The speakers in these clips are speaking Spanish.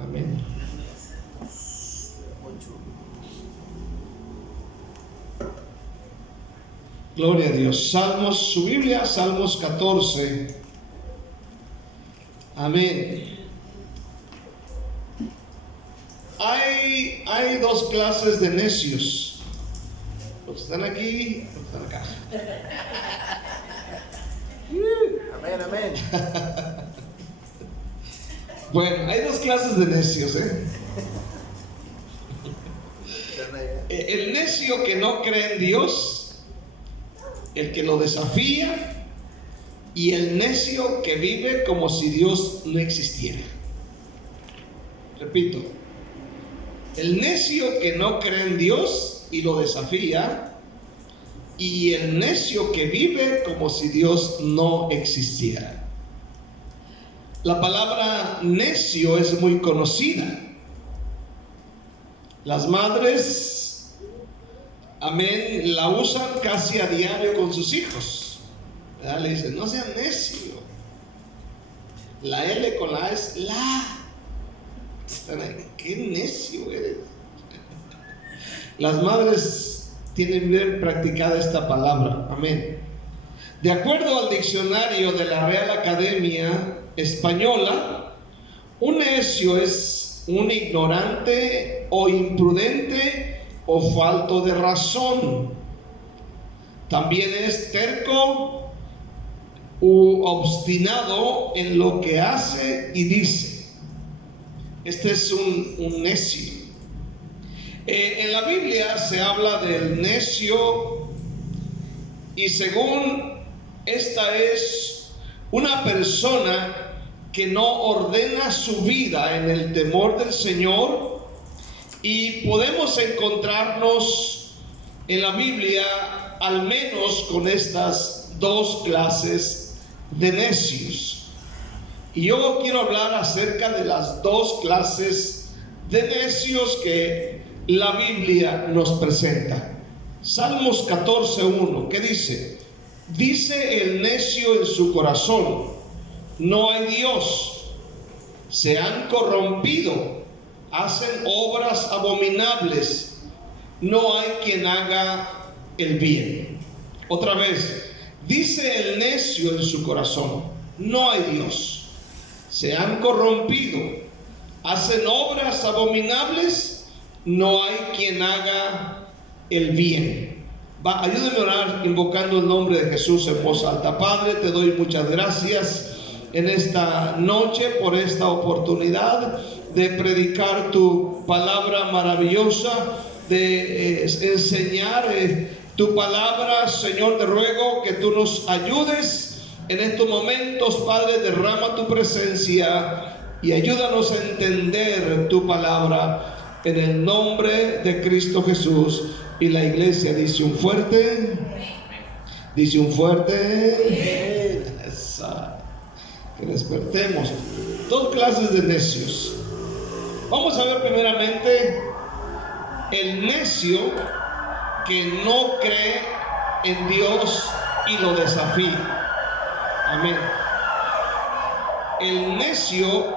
Amén. Gloria a Dios. Salmos, su Biblia, Salmos 14. Amén. Hay dos clases de necios. Los que están aquí, los que están acá. Amén, amén. Bueno, hay dos clases de necios, El necio que no cree en Dios, el que lo desafía, y el necio que vive como si Dios no existiera. Repito, el necio que no cree en Dios y lo desafía, y el necio que vive como si Dios no existiera. La palabra necio es muy conocida. Las madres, amén, la usan casi a diario con sus hijos, ¿verdad? Le dicen, no sean necio. La L con la A es la. ¿Qué necio eres? Las madres tienen bien practicada esta palabra, amén. De acuerdo al diccionario de la Real Academia Española, un necio es un ignorante o imprudente o falto de razón. También es terco u obstinado en lo que hace y dice. Este es un necio. En la Biblia se habla del necio, y según esta es una persona que no ordena su vida en el temor del Señor, y podemos encontrarnos en la Biblia al menos con estas dos clases de necios. Y yo quiero hablar acerca de las dos clases de necios que la Biblia nos presenta. Salmos 14:1, ¿qué dice? Dice el necio en su corazón, no hay Dios. Se han corrompido, hacen obras abominables, no hay quien haga el bien. Otra vez, dice el necio en su corazón, no hay Dios. Se han corrompido, hacen obras abominables, no hay quien haga el bien. Ayúdame a orar invocando el nombre de Jesús en voz alta. Padre, te doy muchas gracias en esta noche por esta oportunidad de predicar tu palabra maravillosa, de enseñar tu palabra. Señor, te ruego que tú nos ayudes en estos momentos. Padre, derrama tu presencia y ayúdanos a entender tu palabra en el nombre de Cristo Jesús. Y la iglesia dice un fuerte, dice un fuerte, que despertemos. Dos clases de necios. Vamos a ver primeramente el necio que no cree en Dios y lo desafía. Amén. El necio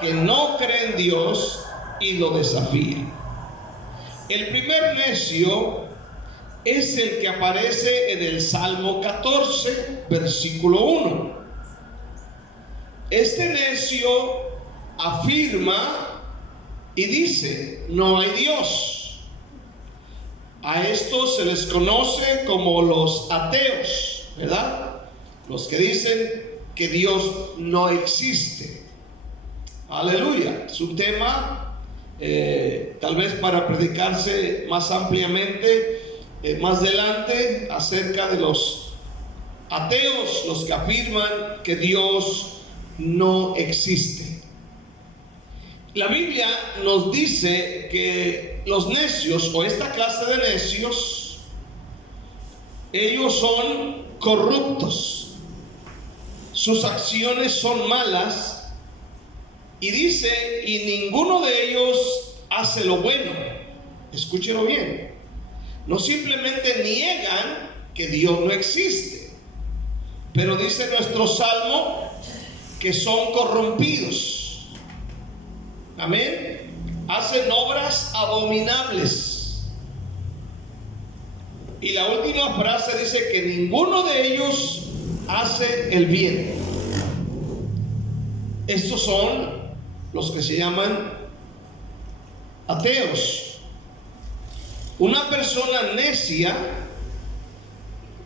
que no cree en Dios y lo desafía. El primer necio es el que aparece en el Salmo 14, versículo 1. Este necio afirma y dice, no hay Dios. A estos se les conoce como los ateos, ¿verdad? Los que dicen que Dios no existe. Aleluya. Es un tema tal vez para predicarse más ampliamente más adelante acerca de los ateos, los que afirman que Dios no existe. La Biblia nos dice que los necios, o esta clase de necios, ellos son corruptos, sus acciones son malas. Y dice, y ninguno de ellos hace lo bueno. Escúchelo bien. No simplemente niegan que Dios no existe, pero dice nuestro salmo que son corrompidos. Amén. Hacen obras abominables. Y la última frase dice que ninguno de ellos hace el bien. Estos son los que se llaman ateos. Una persona necia,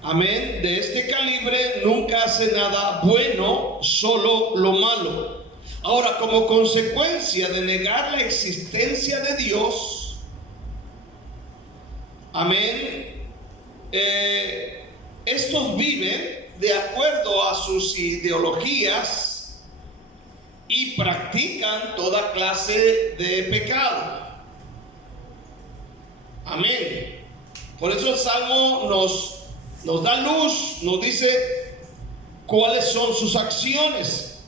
amén, de este calibre nunca hace nada bueno, solo lo malo. Ahora, como consecuencia de negar la existencia de Dios, amén, estos viven de acuerdo a sus ideologías y practican toda clase de pecado. Amén. Por eso el Salmo nos da luz, nos dice cuáles son sus acciones,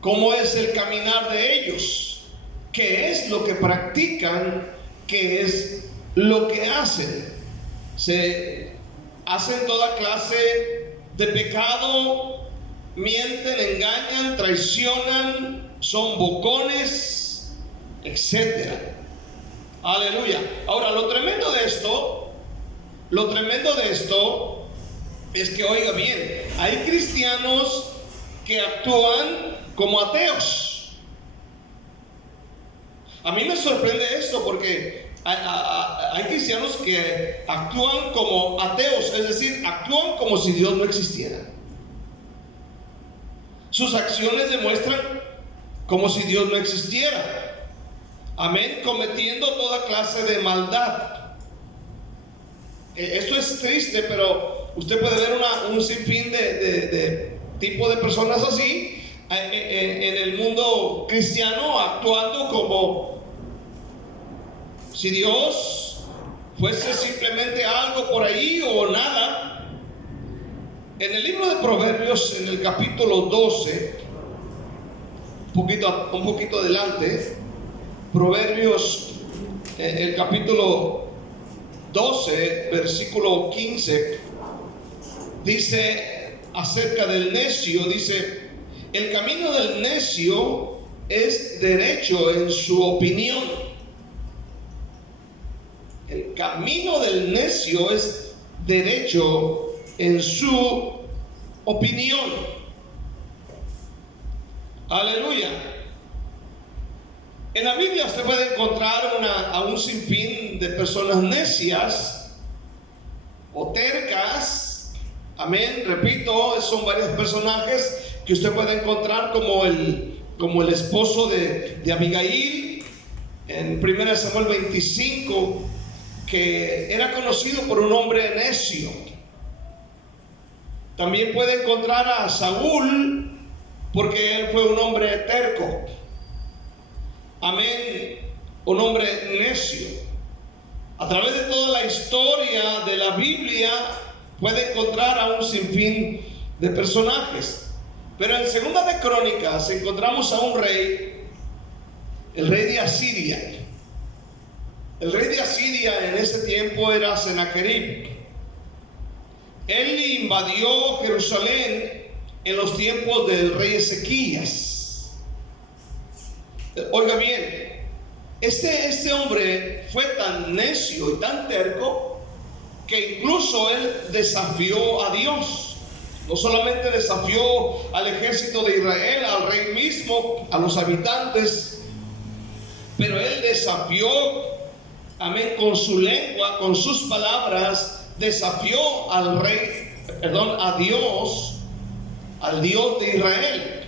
cómo es el caminar de ellos, qué es lo que practican, qué es lo que hacen. Se hacen toda clase de pecado, mienten, engañan, traicionan, son bocones, etcétera. Aleluya. Ahora, lo tremendo de esto es que, oiga bien, hay cristianos que actúan como ateos. A mí me sorprende esto porque hay cristianos que actúan como ateos, es decir, actúan como si Dios no existiera. Sus acciones demuestran como si Dios no existiera. Amén, cometiendo toda clase de maldad. Esto es triste, pero usted puede ver un sinfín de tipo de personas así en el mundo cristiano, actuando como si Dios fuese simplemente algo por ahí o nada. En el libro de Proverbios, en el capítulo 12, un poquito adelante, Proverbios, el capítulo 12, versículo 15, dice acerca del necio, dice: el camino del necio es derecho en su opinión. El camino del necio es derecho en su opinión. Aleluya. En la Biblia usted puede encontrar a un sinfín de personas necias o tercas. Amén. Repito, son varios personajes que usted puede encontrar como el esposo de Abigail en 1 Samuel 25, que era conocido por un hombre necio. También puede encontrar a Saúl, porque él fue un hombre terco. Amén, un hombre necio. A través de toda la historia de la Biblia puede encontrar a un sinfín de personajes. Pero en Segunda de Crónicas encontramos a un rey, el rey de Asiria. El rey de Asiria en ese tiempo era Sennacherib. Él invadió Jerusalén en los tiempos del rey Ezequías. Oiga bien, este hombre fue tan necio y tan terco que incluso él desafió a Dios. No solamente desafió al ejército de Israel, al rey mismo, a los habitantes, pero él desafió, amén, con su lengua, con sus palabras, desafió al Dios, al Dios de Israel.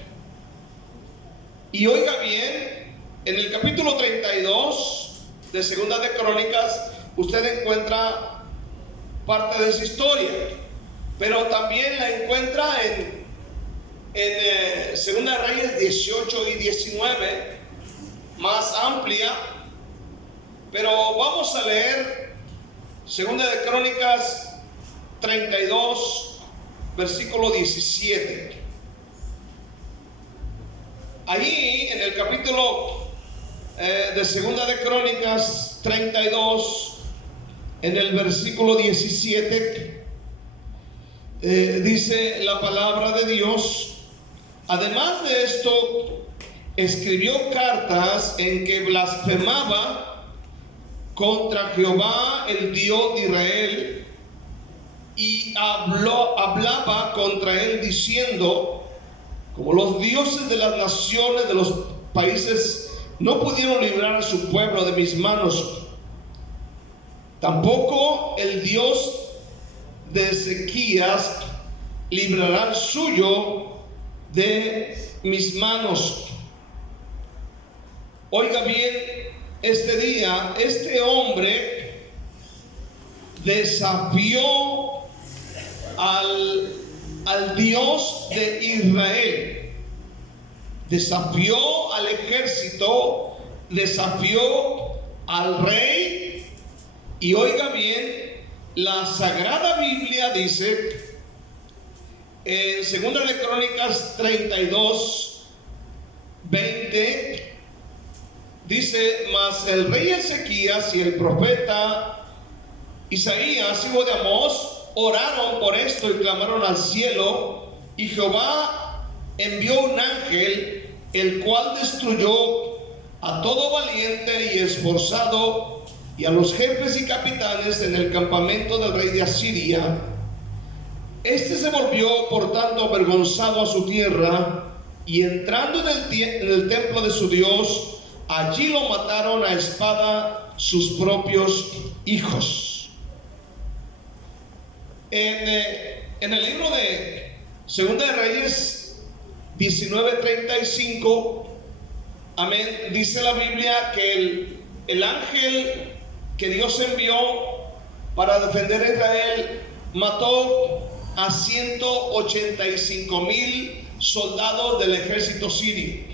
Y oiga bien, en el capítulo 32 de Segunda de Crónicas, usted encuentra parte de esa historia, pero también la encuentra en Segunda de Reyes 18 y 19, más amplia. Pero vamos a leer Segunda de Crónicas 32, versículo 17. Allí en el capítulo de Segunda de Crónicas 32, en el versículo 17, dice la palabra de Dios: además de esto, escribió cartas en que blasfemaba contra Jehová, el Dios de Israel, y hablaba contra él diciendo: como los dioses de las naciones de los países no pudieron librar a su pueblo de mis manos, tampoco el Dios de Ezequías librará al suyo de mis manos. Oiga bien, este día, este hombre desafió al Dios de Israel, desafió al ejército, desafió al rey. Y oiga bien, la Sagrada Biblia dice en 2 de Crónicas 32, 20, dice: mas el rey Ezequías y el profeta Isaías, hijo de Amós, oraron por esto y clamaron al cielo, y Jehová envió un ángel, el cual destruyó a todo valiente y esforzado, y a los jefes y capitanes en el campamento del rey de Asiria. Este se volvió por tanto avergonzado a su tierra, y entrando en el templo de su Dios, allí lo mataron a espada sus propios hijos. En el libro de Segunda de Reyes 19:35, amén, dice la Biblia que el ángel que Dios envió para defender a Israel mató a 185,000 soldados del ejército sirio.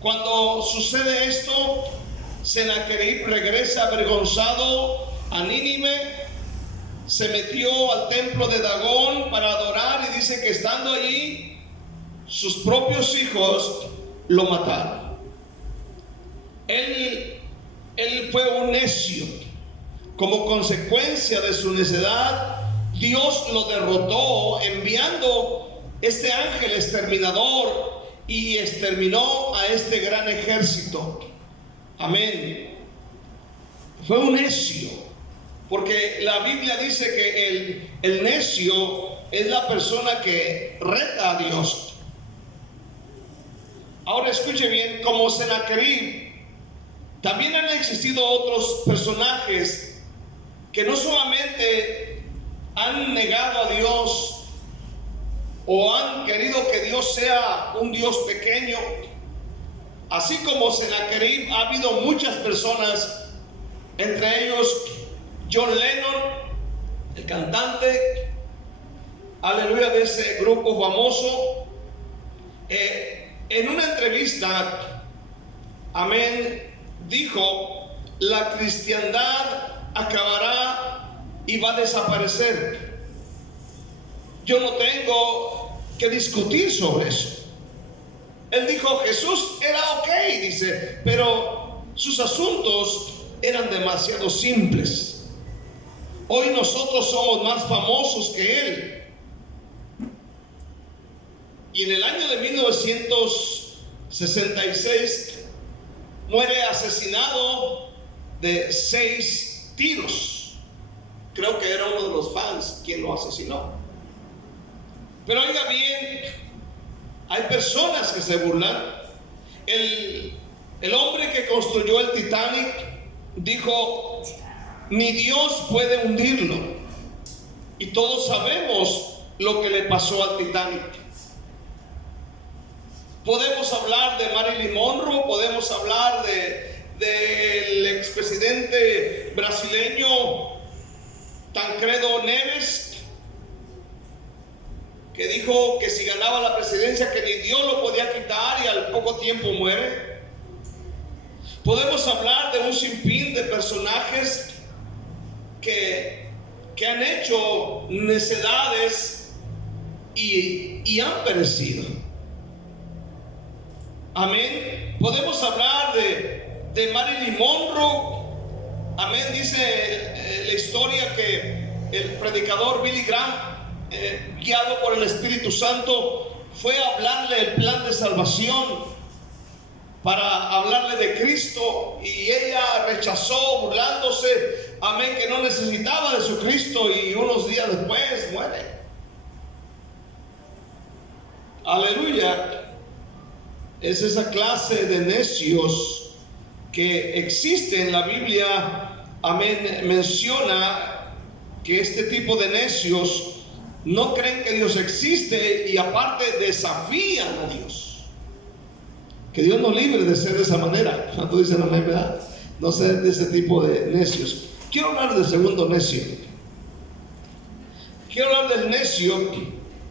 Cuando sucede esto, Sennacherib regresa avergonzado a Nínive, se metió al templo de Dagón para adorar, y dice que estando allí, sus propios hijos lo mataron. Él fue un necio. Como consecuencia de su necedad, Dios lo derrotó enviando este ángel exterminador, y exterminó a este gran ejército. Amén. Fue un necio. Porque la Biblia dice que el necio es la persona que reta a Dios. Ahora escuche bien, como Sennacherib, también han existido otros personajes que no solamente han negado a Dios o han querido que Dios sea un Dios pequeño. Así como Sennacherib, ha habido muchas personas, entre ellos John Lennon, el cantante, aleluya, de ese grupo famoso. En una entrevista, amén, dijo: la cristiandad acabará y va a desaparecer. Yo no tengo que discutir sobre eso. Él dijo: Jesús era ok, dice, pero sus asuntos eran demasiado simples. Hoy nosotros somos más famosos que él. Y en el año de 1966 muere asesinado de 6 tiros. Creo que era uno de los fans quien lo asesinó. Pero oiga bien, hay personas que se burlan. El hombre que construyó el Titanic dijo: ni Dios puede hundirlo. Y todos sabemos lo que le pasó al Titanic. Podemos hablar de Marilyn Monroe, podemos hablar del expresidente brasileño Tancredo Neves, que dijo que si ganaba la presidencia que ni Dios lo podía quitar, y al poco tiempo muere. Podemos hablar de un sinfín de personajes que han hecho necedades y han perecido. Amén. Podemos hablar de Marilyn Monroe. Amén. Dice la historia que el predicador Billy Graham, guiado por el Espíritu Santo, fue a hablarle el plan de salvación, para hablarle de Cristo, y ella rechazó burlándose, amén, que no necesitaba de su Cristo, y unos días después muere. Aleluya. Es esa clase de necios que existe en la Biblia. Amén. Menciona que este tipo de necios no creen que Dios existe y aparte desafían a Dios. Que Dios nos libre de ser de esa manera. ¿Cuánto dicen amén, verdad? No ser de ese tipo de necios. Quiero hablar del segundo necio. Quiero hablar del necio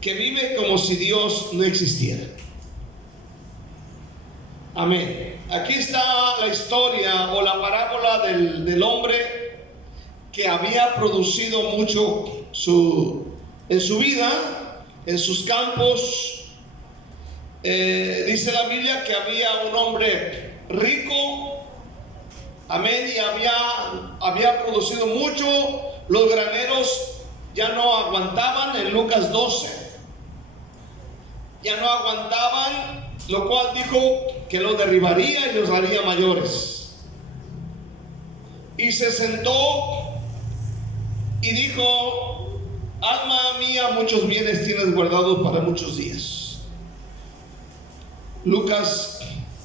que vive como si Dios no existiera. Amén. Aquí está la historia o la parábola del hombre que había producido mucho en su vida, en sus campos. Dice la Biblia que había un hombre rico, amén, y había producido mucho. Los graneros ya no aguantaban, en Lucas 12, ya no aguantaban, lo cual dijo que los derribaría y los haría mayores. Y se sentó y dijo: alma mía, muchos bienes tienes guardados para muchos días. Lucas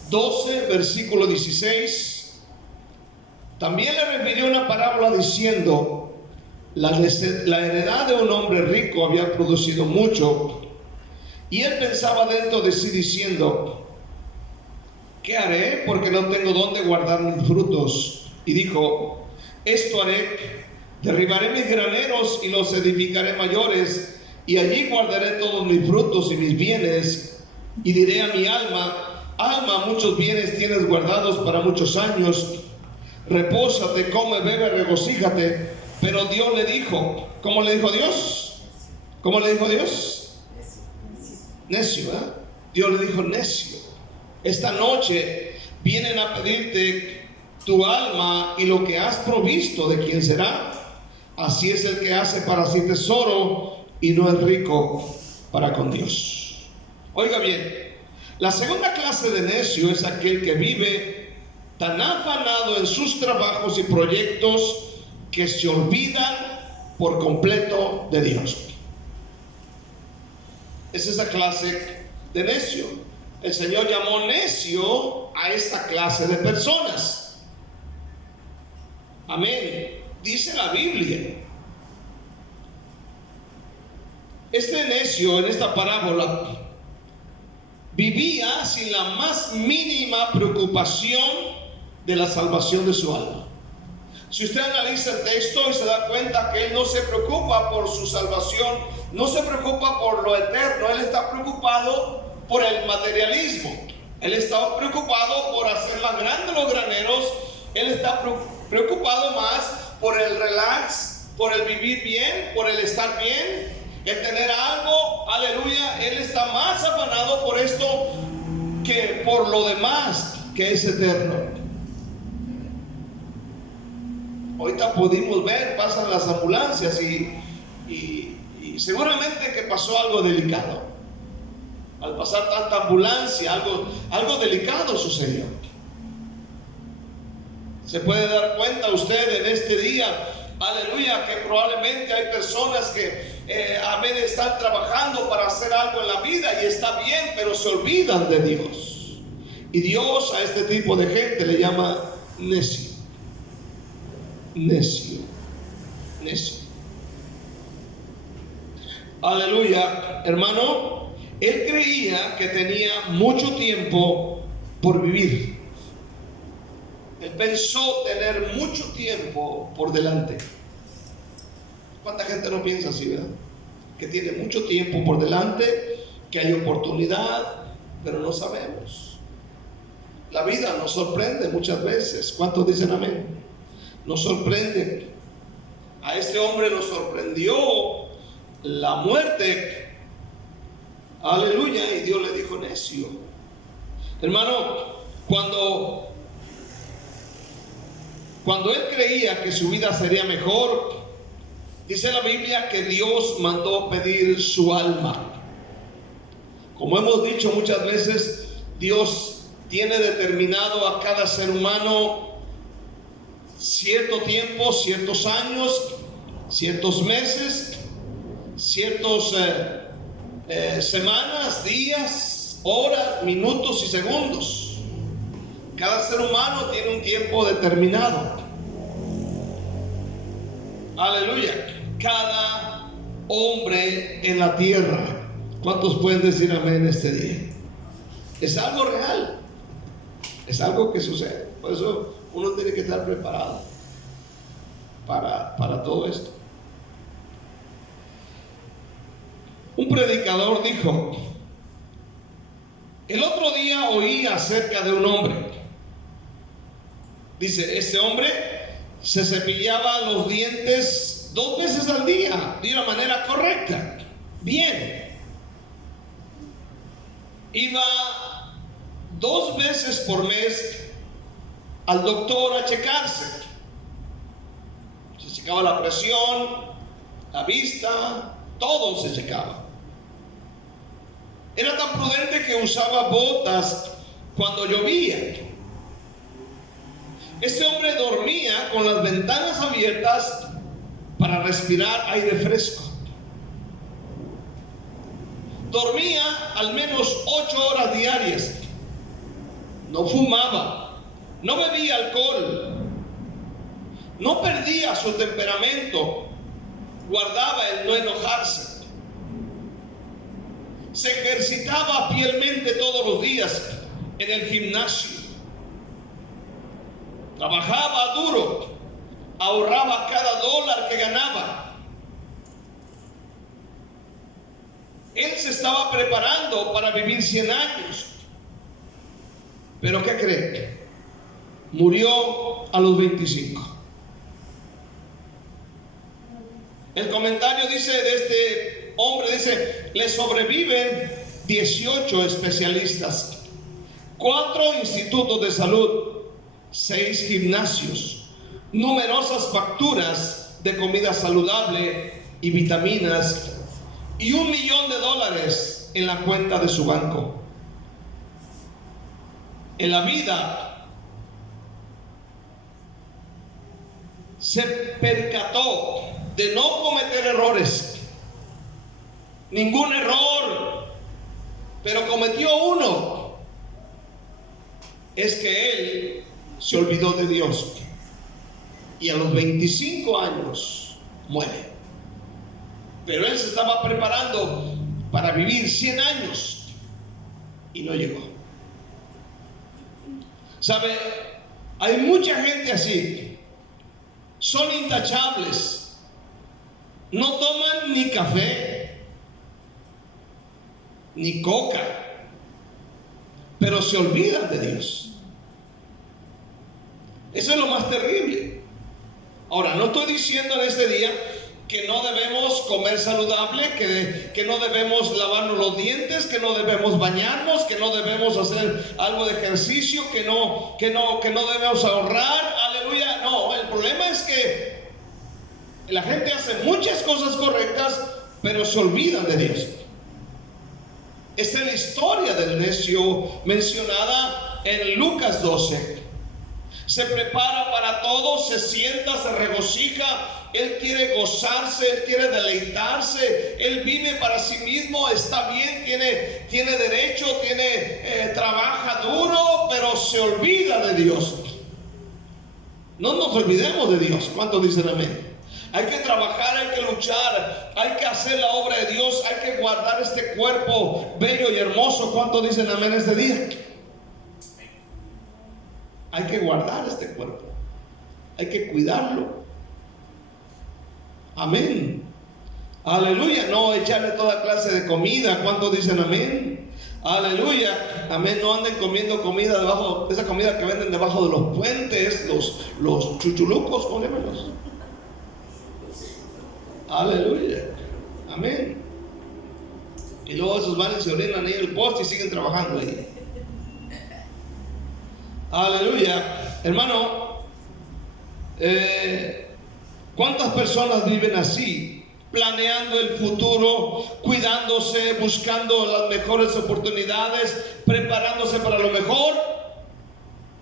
12, versículo 16. También le refirió una parábola diciendo: la heredad de un hombre rico había producido mucho, y él pensaba dentro de sí diciendo: ¿qué haré? Porque no tengo dónde guardar mis frutos. Y dijo: esto haré, derribaré mis graneros y los edificaré mayores, y allí guardaré todos mis frutos y mis bienes. Y diré a mi alma: alma, muchos bienes tienes guardados para muchos años, repósate, come, bebe, regocíjate. Pero Dios le dijo, ¿cómo le dijo Dios? ¿Cómo le dijo Dios? Necio, ¿eh? Dios le dijo: necio, esta noche vienen a pedirte tu alma y lo que has provisto, ¿de quién será? Así es el que hace para sí tesoro y no es rico para con Dios. Oiga bien, la segunda clase de necio es aquel que vive tan afanado en sus trabajos y proyectos que se olvidan por completo de Dios. Es esa clase de necio. El Señor llamó necio a esta clase de personas. Amén. Dice la Biblia. Este necio en esta parábola vivía sin la más mínima preocupación de la salvación de su alma. Si usted analiza el texto y se da cuenta que él no se preocupa por su salvación, no se preocupa por lo eterno, él está preocupado por el materialismo. Él está preocupado por hacer más grandes los graneros. Él está preocupado más por el relax, por el vivir bien, por el estar bien, el tener algo. Aleluya. Él está más afanado por esto que por lo demás, que es eterno. Ahorita pudimos ver, pasan las ambulancias y seguramente que pasó algo delicado. Al pasar tanta ambulancia, algo delicado sucedió. Se puede dar cuenta usted en este día, aleluya, que probablemente hay personas que amén, están trabajando para hacer algo en la vida y está bien, pero se olvidan de Dios. Y Dios a este tipo de gente le llama necio. Necio. Necio. Aleluya, hermano. Él creía que tenía mucho tiempo por vivir. Él pensó tener mucho tiempo por delante. ¿Cuánta gente no piensa así, verdad? Que tiene mucho tiempo por delante, que hay oportunidad, pero no sabemos. La vida nos sorprende muchas veces. ¿Cuántos dicen amén? Nos sorprende. A este hombre lo sorprendió la muerte. Aleluya. Y Dios le dijo necio. Hermano, cuando él creía que su vida sería mejor, dice la Biblia que Dios mandó pedir su alma. Como hemos dicho muchas veces, Dios tiene determinado a cada ser humano cierto tiempo, ciertos años, ciertos meses, ciertos semanas, días, horas, minutos y segundos. Cada ser humano tiene un tiempo determinado. Aleluya. Cada hombre en la tierra. ¿Cuántos pueden decir amén este día? Es algo real. Es algo que sucede. Por eso uno tiene que estar preparado para todo esto. Un predicador dijo: el otro día oí acerca de un hombre. Dice, este hombre se cepillaba los dientes 2 veces al día, de una manera correcta, bien. Iba 2 veces por mes al doctor a checarse. Se checaba la presión, la vista, todo se checaba. Era tan prudente que usaba botas cuando llovía. Este hombre dormía con las ventanas abiertas para respirar aire fresco. Dormía al menos 8 horas diarias. No fumaba, no bebía alcohol, no perdía su temperamento, guardaba el no enojarse. Se ejercitaba fielmente todos los días en el gimnasio. Trabajaba duro, ahorraba cada dólar que ganaba. Él se estaba preparando para vivir 100 años. ¿Pero qué cree? Murió a los 25. El comentario dice de este hombre, dice, le sobreviven 18 especialistas, 4 institutos de salud, 6 gimnasios, numerosas facturas de comida saludable y vitaminas, y $1 millón en la cuenta de su banco. En la vida se percató de no cometer errores, ningún error, pero cometió uno: es que él se olvidó de Dios y a los 25 años muere. Pero él se estaba preparando para vivir 100 años y no llegó. ¿Sabe? Hay mucha gente así. Son intachables. No toman ni café, ni coca, pero se olvidan de Dios. Eso es lo más terrible. Ahora, no estoy diciendo en este día que no debemos comer saludable, que no debemos lavarnos los dientes, que no debemos bañarnos, que no debemos hacer algo de ejercicio, que no debemos ahorrar. Aleluya. No, el problema es que la gente hace muchas cosas correctas, pero se olvidan de Dios. Esta es la historia del necio mencionada en Lucas 12. Se prepara para todo, se sienta, se regocija. Él quiere gozarse, él quiere deleitarse, él vive para sí mismo, está bien, tiene derecho, trabaja duro, pero se olvida de Dios. No nos olvidemos de Dios. ¿Cuántos dicen amén? Hay que trabajar, hay que luchar, hay que hacer la obra de Dios, hay que guardar este cuerpo bello y hermoso. ¿Cuántos dicen amén este día? Hay que guardar este cuerpo, hay que cuidarlo. Amén. Aleluya. No echarle toda clase de comida. ¿Cuántos dicen amén? Aleluya. Amén. No anden comiendo comida debajo, esa comida que venden debajo de los puentes, los chuchulucos, ponémelos. Aleluya. Amén. Y luego esos van y se orinan ahí en el poste y siguen trabajando ahí. Aleluya. Hermano, ¿cuántas personas viven así? planeando el futuro, cuidándose, buscando las mejores oportunidades, preparándose para lo mejor.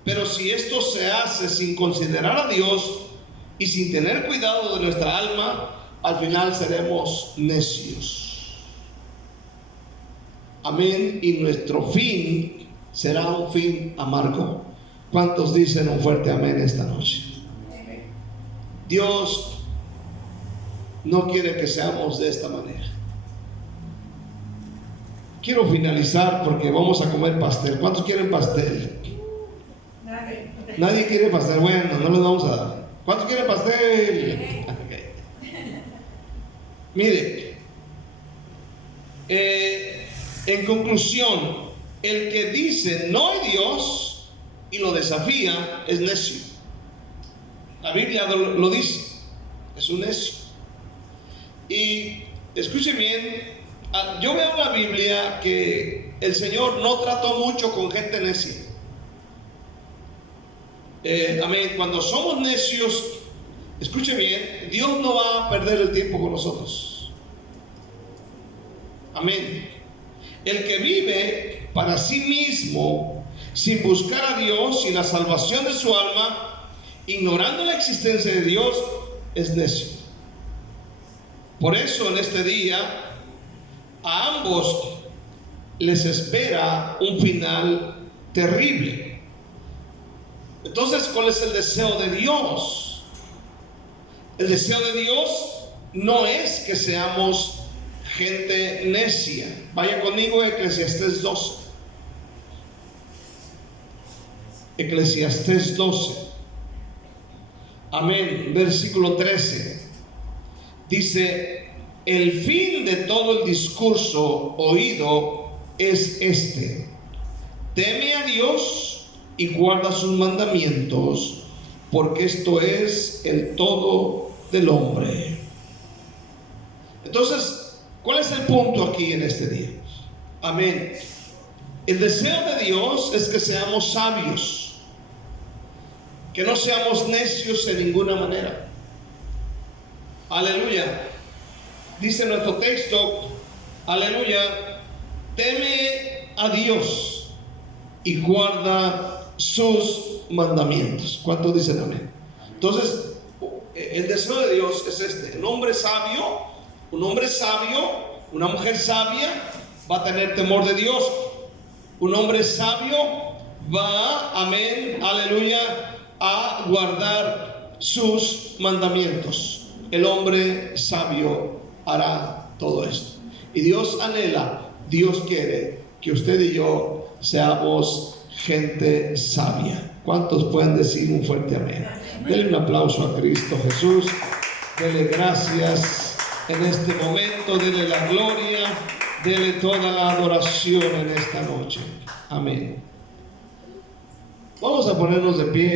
Pero si esto se hace sin considerar a Dios y sin tener cuidado de nuestra alma, al final seremos necios. Amén. Y nuestro fin será un fin amargo. ¿Cuántos dicen un fuerte amén esta noche? Dios no quiere que seamos de esta manera. Quiero finalizar porque vamos a comer pastel. ¿Cuántos quieren pastel? Nadie quiere pastel. Bueno, no les vamos a dar. ¿Cuántos quieren pastel? Okay. Mire, en conclusión, el que dice no hay Dios y lo desafía es necio. La Biblia lo dice, es un necio. Y escuchen bien, yo veo en la Biblia que el Señor no trató mucho con gente necia. Amén. Cuando somos necios, escuchen bien, Dios no va a perder el tiempo con nosotros. Amén. El que vive para sí mismo, sin buscar a Dios y la salvación de su alma, ignorando la existencia de Dios, es necio. Por eso en este día a ambos les espera un final terrible. Entonces, ¿cuál es el deseo de Dios? El deseo de Dios no es que seamos gente necia. Vaya conmigo a Eclesiastés 12. Eclesiastés 12. Amén. Versículo 13. Dice: el fin de todo el discurso oído es este: teme a Dios y guarda sus mandamientos, porque esto es el todo del hombre. Entonces, ¿cuál es el punto aquí en este día? Amén. El deseo de Dios es que seamos sabios, que no seamos necios en ninguna manera. Aleluya. Dice nuestro texto, aleluya, teme a Dios y guarda sus mandamientos. ¿Cuántos dicen amén? Entonces, el deseo de Dios es este: un hombre sabio, una mujer sabia va a tener temor de Dios. Un hombre sabio va, amén, aleluya, a guardar sus mandamientos. El hombre sabio hará todo esto. Y Dios anhela, Dios quiere que usted y yo seamos gente sabia. ¿Cuántos pueden decir un fuerte amén? Denle un aplauso a Cristo Jesús. Denle gracias en este momento. Denle la gloria. Denle toda la adoración en esta noche. Amén. Vamos a ponernos de pie.